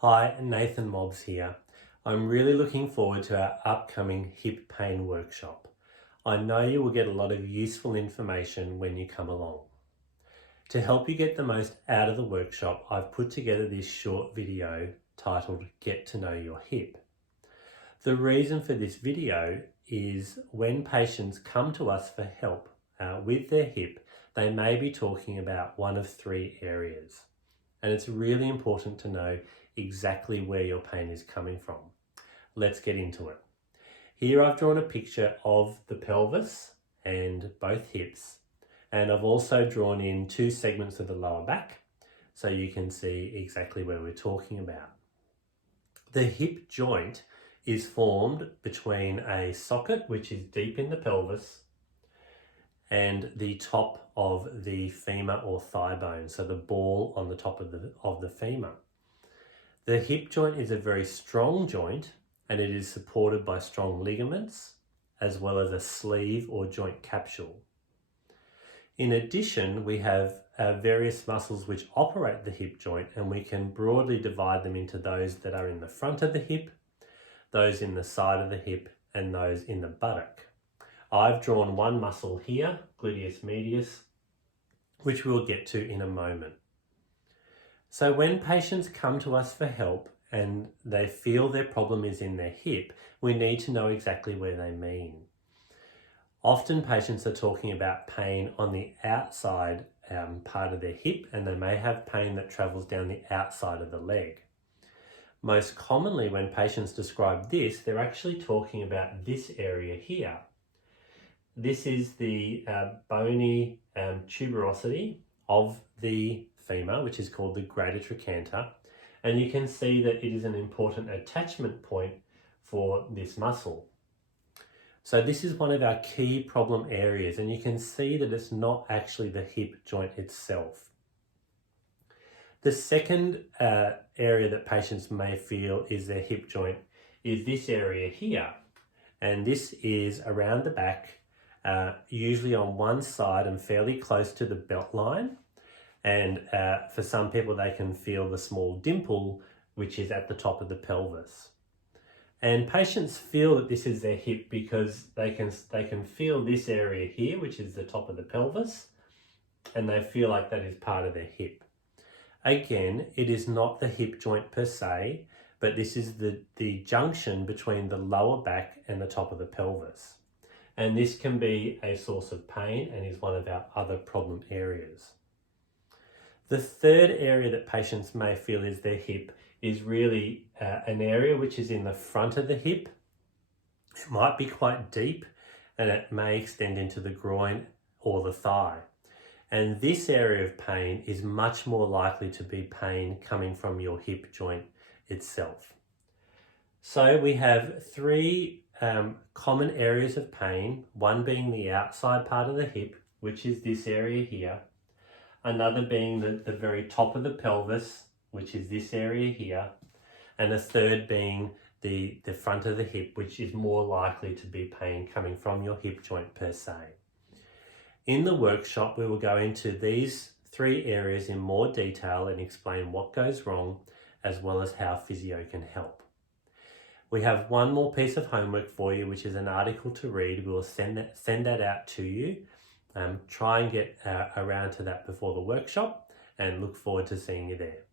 Hi, Nathan Mobbs here. I'm really looking forward to our upcoming hip pain workshop. I know you will get a lot of useful information when you come along. To help you get the most out of the workshop, I've put together this short video titled Get to Know Your Hip. The reason for this video is when patients come to us for help with their hip, they may be talking about one of three areas. And it's really important to know exactly where your pain is coming from. Let's get into it. Here I've drawn a picture of the pelvis and both hips, and I've also drawn in two segments of the lower back so you can see exactly where we're talking about. The hip joint is formed between a socket, which is deep in the pelvis, and the top of the femur or thigh bone, so the ball on the top of the femur. The hip joint is a very strong joint, and it is supported by strong ligaments as well as a sleeve or joint capsule. In addition, we have various muscles which operate the hip joint, and we can broadly divide them into those that are in the front of the hip, those in the side of the hip, and those in the buttock. I've drawn one muscle here, gluteus medius, which we'll get to in a moment. So when patients come to us for help and they feel their problem is in their hip, we need to know exactly where they mean. Often patients are talking about pain on the outside part of their hip, and they may have pain that travels down the outside of the leg. Most commonly when patients describe this, they're actually talking about this area here. This is the bony tuberosity of the femur, which is called the greater trochanter, and you can see that it is an important attachment point for this muscle. So this is one of our key problem areas, and you can see that it's not actually the hip joint itself. The second area that patients may feel is their hip joint is this area here, and this is around the back, usually on one side and fairly close to the belt line. And for some people, they can feel the small dimple, which is at the top of the pelvis. And patients feel that this is their hip because they can feel this area here, which is the top of the pelvis, and they feel like that is part of their hip. Again, it is not the hip joint per se, but this is the junction between the lower back and the top of the pelvis. And this can be a source of pain and is one of our other problem areas. The third area that patients may feel is their hip is really an area which is in the front of the hip. It might be quite deep, and it may extend into the groin or the thigh. And this area of pain is much more likely to be pain coming from your hip joint itself. So we have three common areas of pain, one being the outside part of the hip, which is this area here, another being the very top of the pelvis, which is this area here, and a third being the front of the hip, which is more likely to be pain coming from your hip joint per se. In the workshop, we will go into these three areas in more detail and explain what goes wrong, as well as how physio can help. We have one more piece of homework for you, which is an article to read. We will send that out to you. Try and get around to that before the workshop, and look forward to seeing you there.